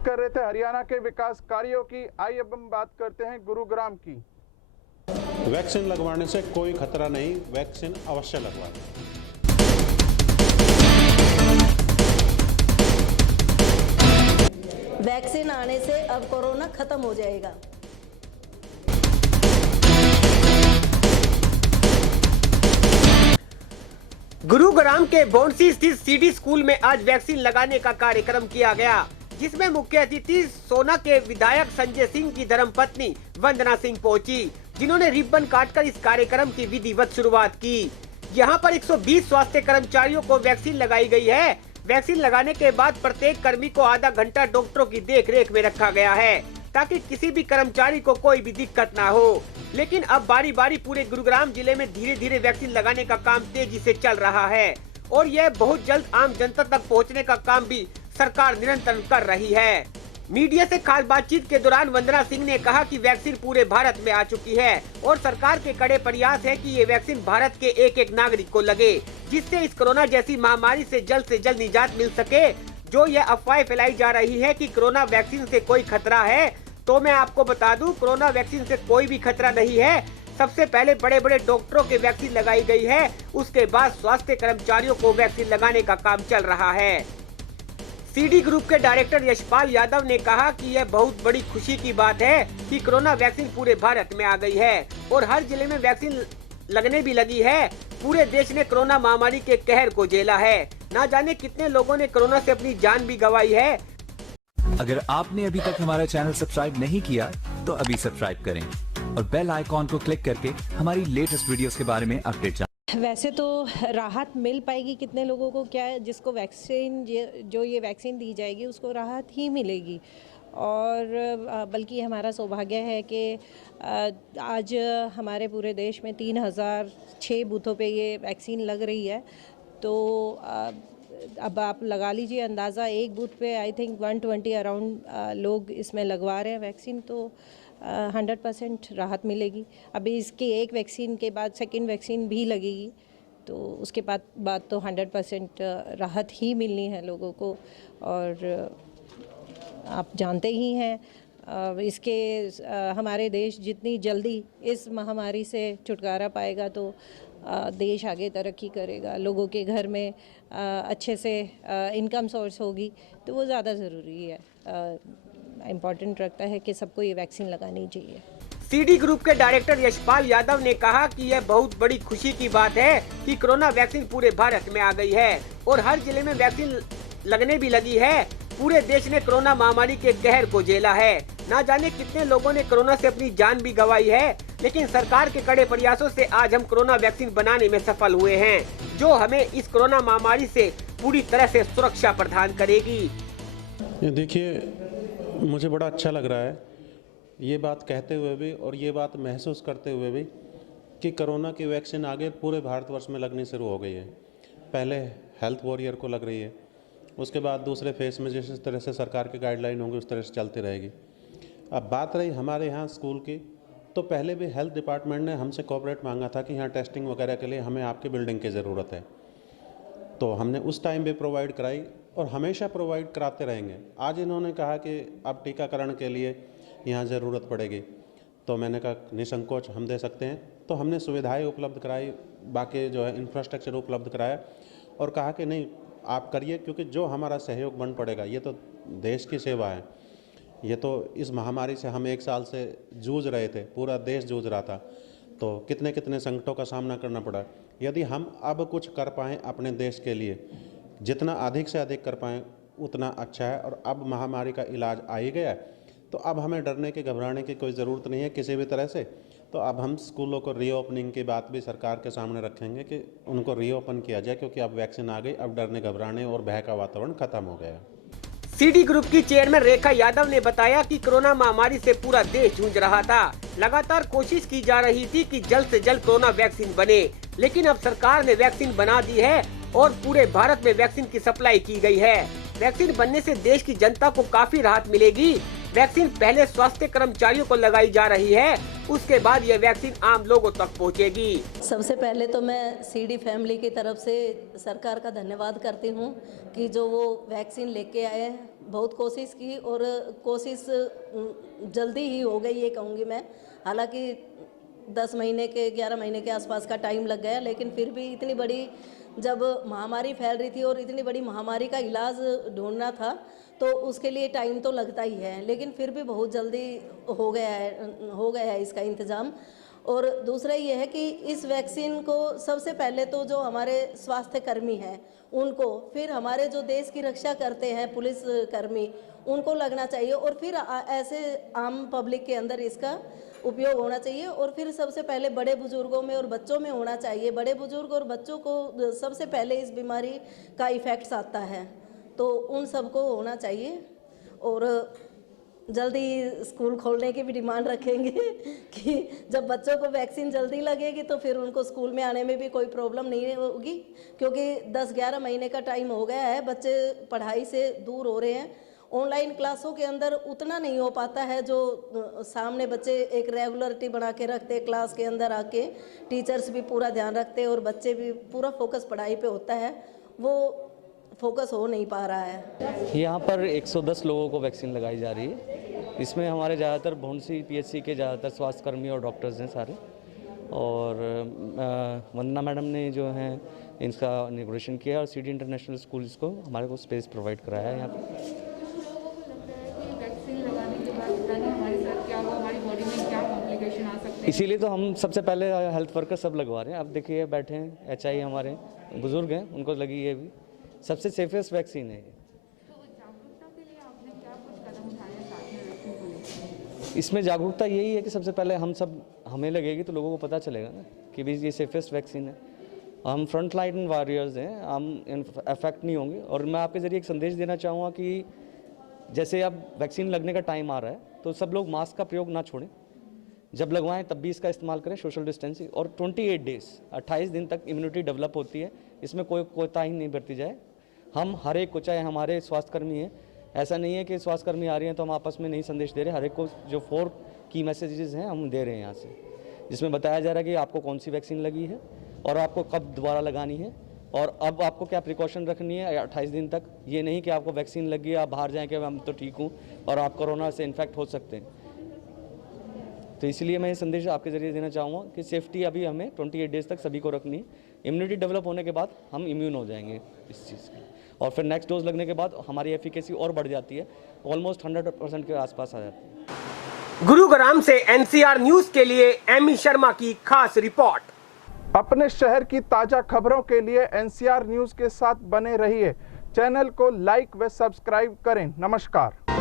बात कर रहे थे हरियाणा के विकास कार्यों की। आइए अब हम बात करते हैं गुरुग्राम की। वैक्सीन लगवाने से कोई खतरा नहीं, वैक्सीन अवश्य लगवाएं। वैक्सीन आने से अब कोरोना खत्म हो जाएगा। गुरुग्राम के बोंसी स्थित सीडी स्कूल में आज वैक्सीन लगाने का कार्यक्रम किया गया, जिसमें मुख्य अतिथि सोना के विधायक संजय सिंह की धर्मपत्नी वंदना सिंह पहुंची, जिन्होंने रिबन काटकर इस कार्यक्रम की विधिवत शुरुआत की। यहां पर 120 स्वास्थ्य कर्मचारियों को वैक्सीन लगाई गई है। वैक्सीन लगाने के बाद प्रत्येक कर्मी को आधा घंटा डॉक्टरों की देखरेख में रखा गया है, ताकि किसी भी कर्मचारी को कोई भी दिक्कत ना हो। लेकिन अब बारी बारी पूरे गुरुग्राम जिले में धीरे धीरे वैक्सीन लगाने का काम तेजी से चल रहा है और यह बहुत जल्द आम जनता तक पहुंचने का काम भी सरकार निरंतर कर रही है। मीडिया से खास बातचीत के दौरान वंदना सिंह ने कहा कि वैक्सीन पूरे भारत में आ चुकी है और सरकार के कड़े प्रयास है कि ये वैक्सीन भारत के एक एक नागरिक को लगे, जिससे इस कोरोना जैसी महामारी से जल्द निजात मिल सके। जो यह अफवाह फैलाई जा रही है कि कोरोना वैक्सीन से कोई खतरा है, तो मैं आपको बता दूं, कोरोना वैक्सीन से कोई भी खतरा नहीं है। सबसे पहले बड़े बड़े डॉक्टरों के वैक्सीन लगाई गई है, उसके बाद स्वास्थ्य कर्मचारियों को वैक्सीन लगाने का काम चल रहा है। सीडी ग्रुप के डायरेक्टर यशपाल यादव ने कहा कि यह बहुत बड़ी खुशी की बात है कि कोरोना वैक्सीन पूरे भारत में आ गई है और हर जिले में वैक्सीन लगने भी लगी है। पूरे देश ने कोरोना महामारी के कहर को झेला है। ना जाने कितने लोगों ने कोरोना से अपनी जान भी गंवाई है। अगर आपने अभी तक हमारा चैनल सब्सक्राइब नहीं किया तो अभी सब्सक्राइब करें और बेल आइकॉन को क्लिक करके हमारी लेटेस्ट वीडियोस के बारे में अपडेट जानें। वैसे तो राहत मिल पाएगी कितने लोगों को, क्या है, जिसको वैक्सीन जो ये वैक्सीन दी जाएगी उसको राहत ही मिलेगी। और बल्कि हमारा सौभाग्य है कि आज हमारे पूरे देश में 3006 बूथों पे ये वैक्सीन लग रही है। तो अब आप लगा लीजिए अंदाज़ा, एक बूथ पे आई थिंक 120 अराउंड लोग इसमें लगवा रहे हैं वैक्सीन। तो 100% राहत मिलेगी। अभी इसकी एक वैक्सीन के बाद सेकंड वैक्सीन भी लगेगी, तो उसके बाद तो 100% राहत ही मिलनी है लोगों को। और आप जानते ही हैं इसके हमारे देश जितनी जल्दी इस महामारी से छुटकारा पाएगा तो देश आगे तरक्की करेगा। लोगों के घर में अच्छे से इनकम सोर्स होगी, तो वो ज़्यादा ज़रूरी है। इम्पॉर्टेंट रखता है कि सबको ये वैक्सीन लगानी चाहिए। सीडी ग्रुप के डायरेक्टर यशपाल यादव ने कहा कि यह बहुत बड़ी खुशी की बात है कि कोरोना वैक्सीन पूरे भारत में आ गई है और हर जिले में वैक्सीन लगने भी लगी है। पूरे देश ने कोरोना महामारी के कहर को झेला है। ना जाने कितने लोगों ने कोरोना से अपनी जान भी गंवाई है, लेकिन सरकार के कड़े प्रयासों से आज हम कोरोना वैक्सीन बनाने में सफल हुए हैं, जो हमें इस कोरोना महामारी से पूरी तरह से सुरक्षा प्रदान करेगी। देखिए, मुझे बड़ा अच्छा लग रहा है ये बात कहते हुए भी और ये बात महसूस करते हुए भी कि कोरोना की वैक्सीन आगे पूरे भारतवर्ष में लगनी शुरू हो गई है। पहले हेल्थ वॉरियर को लग रही है, उसके बाद दूसरे फेज में जिस तरह से सरकार की गाइडलाइन होंगी उस तरह से चलती रहेगी। अब बात रही हमारे यहाँ स्कूल की, तो पहले भी हेल्थ डिपार्टमेंट ने हमसे कोऑपरेट मांगा था कि यहाँ टेस्टिंग वगैरह के लिए हमें आपकी बिल्डिंग की ज़रूरत है, तो हमने उस टाइम भी प्रोवाइड कराई और हमेशा प्रोवाइड कराते रहेंगे। आज इन्होंने कहा कि अब टीकाकरण के लिए यहाँ ज़रूरत पड़ेगी, तो मैंने कहा निसंकोच हम दे सकते हैं। तो हमने सुविधाएं उपलब्ध कराई, बाकी जो है इंफ्रास्ट्रक्चर उपलब्ध कराया और कहा कि नहीं आप करिए, क्योंकि जो हमारा सहयोग बन पड़ेगा, ये तो देश की सेवा है। ये तो इस महामारी से हम 1 साल से जूझ रहे थे, पूरा देश जूझ रहा था, तो कितने कितने संकटों का सामना करना पड़ा। यदि हम अब कुछ कर पाएँ अपने देश के लिए, जितना अधिक से अधिक कर पाएँ उतना अच्छा है। और अब महामारी का इलाज आ ही गया है, तो अब हमें डरने की घबराने की कोई ज़रूरत नहीं है किसी भी तरह से। तो अब हम स्कूलों को रीओपनिंग की बात भी सरकार के सामने रखेंगे कि उनको रीओपन किया जाए, क्योंकि अब वैक्सीन आ गई, अब डरने घबराने और भय का वातावरण खत्म हो गया। सीडी ग्रुप की चेयरमैन रेखा यादव ने बताया कि कोरोना महामारी से पूरा देश जूझ रहा था। लगातार कोशिश की जा रही थी कि जल्द से जल्द कोरोना वैक्सीन बने, लेकिन अब सरकार ने वैक्सीन बना दी है और पूरे भारत में वैक्सीन की सप्लाई की गई है। वैक्सीन बनने से देश की जनता को काफी राहत मिलेगी। वैक्सीन पहले स्वास्थ्य कर्मचारियों को लगाई जा रही है, उसके बाद यह वैक्सीन आम लोगों तक पहुंचेगी। सबसे पहले तो मैं सीडी फैमिली की तरफ से सरकार का धन्यवाद करती हूँ कि जो वो वैक्सीन लेके आए हैं बहुत कोशिश की और कोशिश जल्दी ही हो गई ये कहूँगी मैं। हालांकि 10 महीने के 11 महीने के आसपास का टाइम लग गया, लेकिन फिर भी इतनी बड़ी जब महामारी फैल रही थी और इतनी बड़ी महामारी का इलाज ढूंढना था तो उसके लिए टाइम तो लगता ही है, लेकिन फिर भी बहुत जल्दी हो गया है इसका इंतज़ाम। और दूसरा ये है कि इस वैक्सीन को सबसे पहले तो जो हमारे स्वास्थ्य कर्मी हैं उनको, फिर हमारे जो देश की रक्षा करते हैं पुलिस कर्मी, उनको लगना चाहिए और फिर ऐसे आम पब्लिक के अंदर इसका उपयोग होना चाहिए और फिर सबसे पहले बड़े बुजुर्गों में और बच्चों में होना चाहिए। बड़े बुजुर्ग और बच्चों को सबसे पहले इस बीमारी का इफ़ेक्ट्स आता है, तो उन सबको होना चाहिए। और जल्दी स्कूल खोलने की भी डिमांड रखेंगे कि जब बच्चों को वैक्सीन जल्दी लगेगी तो फिर उनको स्कूल में आने में भी कोई प्रॉब्लम नहीं होगी, क्योंकि 10-11 महीने का टाइम हो गया है, बच्चे पढ़ाई से दूर हो रहे हैं। ऑनलाइन क्लासों के अंदर उतना नहीं हो पाता है जो सामने बच्चे एक रेगुलरिटी बना के रखते, क्लास के अंदर आके टीचर्स भी पूरा ध्यान रखते और बच्चे भी पूरा फोकस पढ़ाई पे होता है, वो फोकस हो नहीं पा रहा है। यहाँ पर 110 लोगों को वैक्सीन लगाई जा रही है। इसमें हमारे ज़्यादातर भौंसी पीएचसी के ज़्यादातर स्वास्थ्यकर्मी और डॉक्टर्स हैं सारे, और वंदना मैडम ने जो है इनका इनॉग्रेशन किया और सिटी इंटरनेशनल स्कूल इसको हमारे को स्पेस प्रोवाइड कराया है यहाँ पर। इसीलिए तो हम सबसे पहले हेल्थ वर्कर सब लगवा रहे हैं। अब देखिए बैठे हैं एचआई हमारे बुजुर्ग हैं, उनको लगी है भी सबसे सेफेस्ट वैक्सीन है ये। इसमें जागरूकता यही है कि सबसे पहले हमें लगेगी तो लोगों को पता चलेगा ना कि भी ये सेफेस्ट वैक्सीन है। हम फ्रंट लाइन वॉरियर्स हैं, हम अफेक्ट नहीं होंगे। और मैं आपके ज़रिए एक संदेश देना चाहूँगा कि जैसे अब वैक्सीन लगने का टाइम आ रहा है तो सब लोग मास्क का प्रयोग ना छोड़ें, जब लगवाएं तब भी इसका इस्तेमाल करें, सोशल डिस्टेंसिंग। और 28 डेज़ 28 दिन तक इम्यूनिटी डेवलप होती है, इसमें कोई कोताही नहीं बरती जाए। हम हर एक को, चाहे हमारे स्वास्थ्यकर्मी हैं, ऐसा नहीं है कि स्वास्थ्यकर्मी आ रही हैं तो हम आपस में नहीं संदेश दे रहे, हर एक को जो 4 की मैसेजेस हैं हम दे रहे हैं यहाँ से, जिसमें बताया जा रहा है कि आपको कौन सी वैक्सीन लगी है और आपको कब दोबारा लगानी है और अब आपको क्या प्रिकॉशन रखनी है 28 दिन तक। ये नहीं कि आपको वैक्सीन लगी है आप बाहर जाएँ कि हम तो ठीक हूँ और आप कोरोना से इन्फेक्ट हो सकते हैं। तो इसलिए मैं ये संदेश आपके ज़रिए देना चाहूँगा कि सेफ्टी अभी हमें 28 डेज़ तक सभी को रखनी है। इम्यूनिटी डेवलप होने के बाद हम इम्यून हो जाएंगे इस चीज़ की, और फिर नेक्स्ट डोज लगने के बाद हमारी एफिकेसी और बढ़ जाती है, ऑलमोस्ट 100% के आसपास आ जाती है। गुरुग्राम से एनसीआर न्यूज़ के लिए एमी शर्मा की खास रिपोर्ट। अपने शहर की ताज़ा खबरों के लिए एनसीआर न्यूज़ के साथ बने रहिए। चैनल को लाइक व सब्सक्राइब करें। नमस्कार।